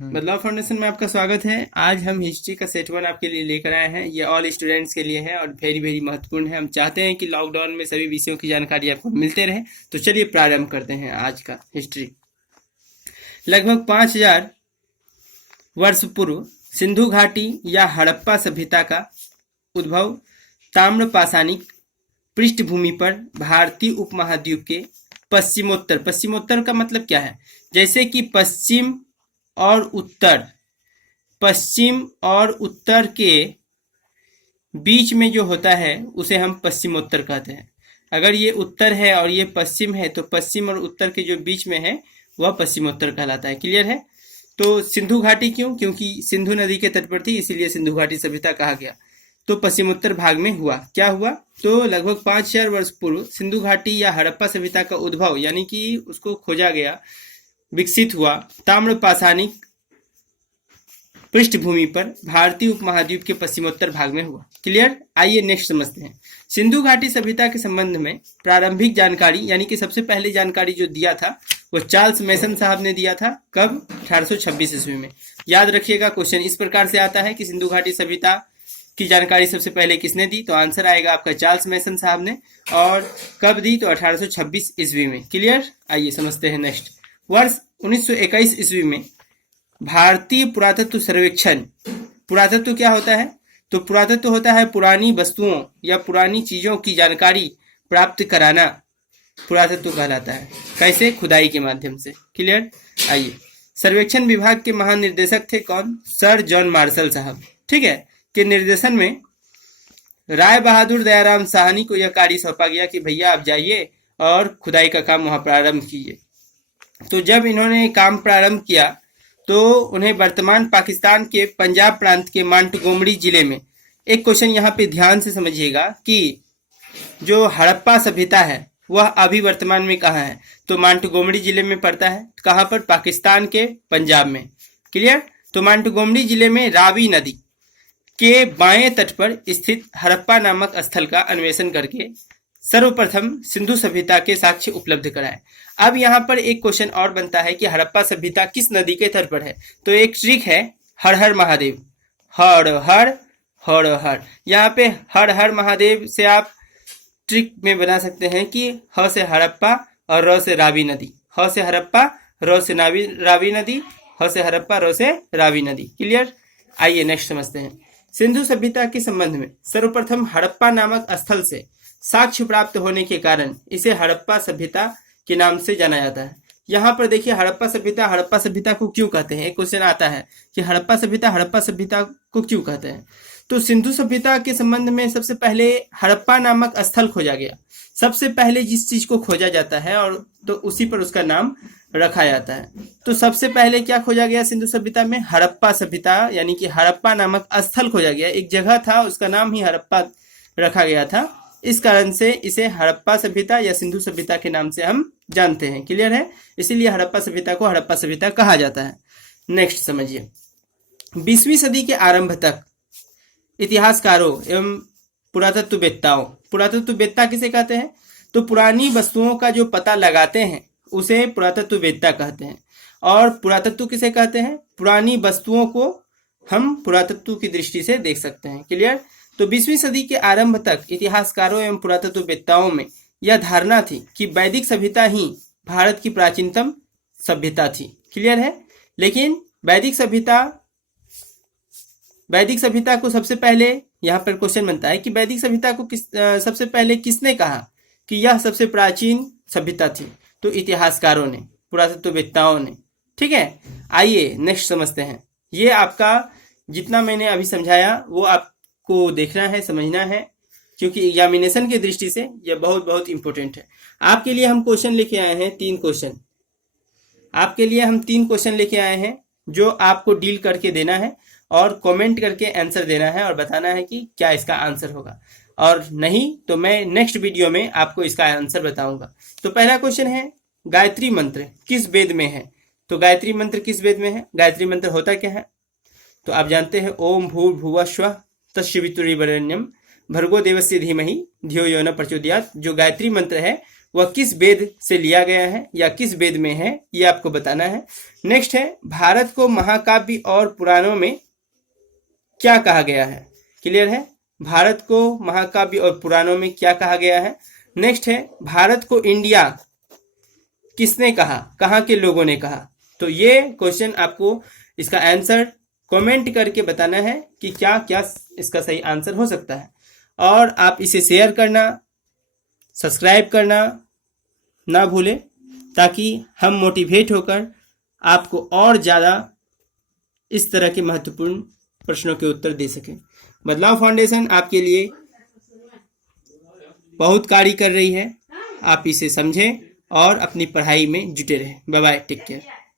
बदलाव फाउंडेशन में आपका स्वागत है। आज हम हिस्ट्री का सेट वन आपके लिए लेकर आए हैं। ये ऑल स्टूडेंट्स के लिए है और वेरी वेरी महत्वपूर्ण है। हम चाहते हैं कि लॉकडाउन में सभी विषयों की जानकारी आपको मिलते रहे। तो चलिए प्रारंभ करते हैं आज का हिस्ट्री। लगभग 5000 वर्ष पूर्व सिंधु घाटी या हड़प्पा सभ्यता का उद्भव ताम्र पाषाणिक पृष्ठभूमि पर भारतीय उपमहाद्वीप के पश्चिमोत्तर का मतलब क्या है? जैसे कि पश्चिम और उत्तर के बीच में जो होता है उसे हम पश्चिमोत्तर कहते हैं। अगर ये उत्तर है और ये पश्चिम है तो पश्चिम और उत्तर के जो बीच में है वह पश्चिमोत्तर कहलाता है। क्लियर है? तो सिंधु घाटी क्यों? क्योंकि सिंधु नदी के तट पर थी, इसीलिए सिंधु घाटी सभ्यता कहा गया। तो पश्चिमोत्तर भाग में हुआ। क्या हुआ? तो लगभग 5000 वर्ष पूर्व सिंधु घाटी या हड़प्पा सभ्यता का उद्भव यानी कि उसको खोजा गया, विकसित हुआ ताम्र पाषाणिक पृष्ठभूमि पर भारतीय उपमहाद्वीप के पश्चिमोत्तर भाग में हुआ। क्लियर? आइए नेक्स्ट समझते हैं। सिंधु घाटी सभ्यता के संबंध में प्रारंभिक जानकारी यानी कि सबसे पहले जानकारी जो दिया था वो चार्ल्स मैसन साहब ने दिया था। कब? 1826 ईस्वी में। याद रखिएगा, क्वेश्चन इस प्रकार से आता है कि सिंधु घाटी सभ्यता की जानकारी सबसे पहले किसने दी? तो आंसर आएगा आपका चार्ल्स मैसन साहब ने। और कब दी? तो 1826 ईस्वी में। क्लियर? आइए समझते हैं नेक्स्ट। वर्ष 1921 ईस्वी में भारतीय पुरातत्व सर्वेक्षण। पुरातत्व क्या होता है? तो पुरातत्व होता है पुरानी वस्तुओं या पुरानी चीजों की जानकारी प्राप्त कराना, पुरातत्व कहलाता है। कैसे? खुदाई के माध्यम से। क्लियर? आइए, सर्वेक्षण विभाग के महानिर्देशक थे कौन? सर जॉन मार्शल साहब, ठीक है, के निर्देशन में राय बहादुर दयाराम साहनी को यह कार्य सौंपा गया कि भैया आप जाइए और खुदाई का काम वहां प्रारंभ कीजिए। तो जब इन्होंने काम प्रारंभ किया तो उन्हें वर्तमान पाकिस्तान के पंजाब प्रांत के मांटगोमरी जिले में, एक क्वेश्चन यहाँ पे ध्यान से समझिएगा कि जो हड़प्पा सभ्यता है वह अभी वर्तमान में कहाँ है? तो मांटगोमरी जिले में पड़ता है। कहाँ पर? पाकिस्तान के पंजाब में। क्लियर? तो मांटगोमरी जिले में रावी नदी के बाएं तट पर स्थित हड़प्पा नामक स्थल का अन्वेषण करके सर्वप्रथम सिंधु सभ्यता के साक्ष्य उपलब्ध कराए। अब यहाँ पर एक क्वेश्चन और बनता है कि हड़प्पा सभ्यता किस नदी के तट पर है? तो एक ट्रिक है, हर हर महादेव, हर हर हर हर। यहाँ पे हर हर महादेव से आप ट्रिक में बना सकते हैं कि ह से हड़प्पा और र से रावी नदी, ह से हड़प्पा, र से रावी नदी, ह से हड़प्पा, र से रावी नदी। क्लियर? आइए नेक्स्ट समझते हैं। सिंधु सभ्यता के संबंध में सर्वप्रथम हड़प्पा नामक स्थल से साक्ष्य प्राप्त होने के कारण इसे हड़प्पा सभ्यता के नाम से जाना जाता है। यहाँ पर देखिए, हड़प्पा सभ्यता को क्यों कहते हैं? एक क्वेश्चन आता है कि हड़प्पा सभ्यता को क्यों कहते हैं? तो सिंधु सभ्यता के संबंध में सबसे पहले हड़प्पा नामक स्थल खोजा गया। सबसे पहले जिस चीज को खोजा जाता है और तो उसी पर उसका नाम रखा जाता है। तो सबसे पहले क्या खोजा गया सिंधु सभ्यता में? हड़प्पा सभ्यता, यानी कि हड़प्पा नामक स्थल खोजा गया। एक जगह था, उसका नाम ही हड़प्पा रखा गया था। इस कारण से इसे हड़प्पा सभ्यता या सिंधु सभ्यता के नाम से हम जानते हैं। क्लियर है? इसीलिए हड़प्पा सभ्यता को हड़प्पा सभ्यता कहा जाता है। नेक्स्ट समझिए। 20वीं सदी के आरंभ तक इतिहासकारों एवं पुरातत्ववेत्ता किसे कहते हैं? तो पुरानी वस्तुओं का जो पता लगाते हैं उसे पुरातत्ववेत्ता कहते हैं। और पुरातत्व किसे कहते हैं? पुरानी वस्तुओं को हम पुरातत्व की दृष्टि से देख सकते हैं। क्लियर? तो 20वीं सदी के आरंभ तक इतिहासकारों एवं पुरातत्ववेत्ताओं में यह धारणा थी कि वैदिक सभ्यता ही भारत की प्राचीनतम सभ्यता थी। क्लियर है? लेकिन वैदिक सभ्यता को सबसे पहले, यहाँ पर क्वेश्चन बनता है कि वैदिक सभ्यता को सबसे पहले किसने कहा कि यह सबसे प्राचीन सभ्यता थी? तो इतिहासकारों ने, पुरातत्ववेत्ताओं ने। ठीक है? आइए नेक्स्ट समझते हैं। ये आपका जितना मैंने अभी समझाया वो आपको देखना है, समझना है, क्योंकि एग्जामिनेशन की दृष्टि से यह बहुत बहुत इंपॉर्टेंट है। आपके लिए हम क्वेश्चन लेके आए हैं 3 क्वेश्चन। आपके लिए हम 3 क्वेश्चन लेके आए हैं जो आपको डील करके देना है और कमेंट करके आंसर देना है और बताना है कि क्या इसका आंसर होगा, और नहीं तो मैं नेक्स्ट वीडियो में आपको इसका आंसर बताऊंगा। तो पहला क्वेश्चन है, गायत्री मंत्र किस वेद में है? तो गायत्री मंत्र किस वेद में है? गायत्री मंत्र होता क्या है? तो आप जानते हैं, ओम भूर्भुवः स्वः तस्सवितुर्वरेण्यं भर्गो देवस्य धीमहि धियो यो न प्रचोदयात्। जो गायत्री मंत्र है वह किस वेद से लिया गया है या किस वेद में है, ये आपको बताना है। नेक्स्ट है भारत को महाकाव्य और पुराणों में क्या कहा गया है। क्लियर है, भारत को महाकाव्य और पुराणों में क्या कहा गया है। नेक्स्ट है भारत को इंडिया किसने कहा, कहाँ के लोगों ने कहा। तो ये क्वेश्चन आपको इसका आंसर कमेंट करके बताना है कि क्या क्या इसका सही आंसर हो सकता है। और आप इसे शेयर करना, सब्सक्राइब करना ना भूलें, ताकि हम मोटिवेट होकर आपको और ज़्यादा इस तरह के महत्वपूर्ण प्रश्नों के उत्तर दे सकें। बदलाव फाउंडेशन आपके लिए बहुत कार्य कर रही है, आप इसे समझें और अपनी पढ़ाई में जुटे रहें। Bye bye, take care.